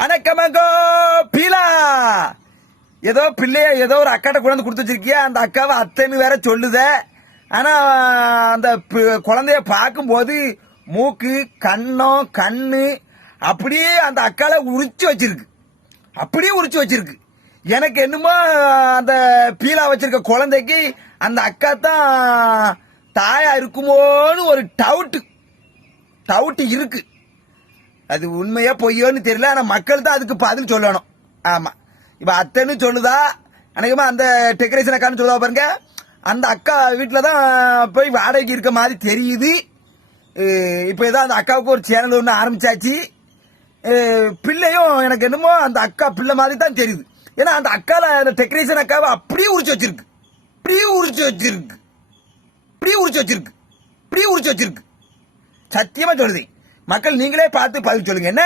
வணக்கமங்கோ பீலா. ஏதோ பிள்ளைய ஏதோ ஒரு அக்காட்ட கொண்டாந்து கொடுத்து வச்சிருக்கியா? அந்த அக்காவை அத்தைன்னு வேற சொல்லுத. ஆனா அந்த குழந்தைய பார்க்கும்போது மூக்கு கண்ணம் கண்ணு அப்படியே அந்த அக்கால உரிச்சு வச்சிருக்கு. அப்படியே உரிச்சு வச்சிருக்கு. எனக்கு என்னமோ அந்த பீலா வச்சிருக்க குழந்தைக்கு அந்த அக்கா தான் தாயா இருக்குமோன்னு ஒரு டவுட்டு டவுட்டு இருக்குது அது உண்மையா பொய்யோன்னு தெரியல ஆனா மக்கள் தான் அதுக்கு பதில் சொல்லணும். ஆமா. இப்ப அத்தைன்னு சொல்லுதா? அநேகமா அந்த டெக்கரேஷன் அக்கான்னு சொல்லுவா பாருங்க. அந்த அக்கா வீட்டில் தான் போய் வாடகைக்கு இருக்க மாதிரி தெரியுது. இப்போ இப்ப ஏதோ அந்த அக்காவுக்கு ஒரு சேனல் ஒன்று ஆரம்பிச்சாச்சு. பிள்ளையும் எனக்கு என்னமோ அந்த அக்கா பிள்ளை மாதிரி தான் தெரியுது. ஏன்னா அந்த அக்கால அந்த டெக்கரேஷன் அக்காவை அப்படியே உரிச்சு வச்சிருக்கு. அப்படியே உரிச்சு வச்சிருக்கு. அப்படியே உரிச்சு வச்சிருக்கு. அப்படியே உரிச்சு வச்சிருக்கு. சத்தியமா சொல்லுதேன் மக்கள் நீங்களே பார்த்து பதில் சொல்லுங்க என்ன?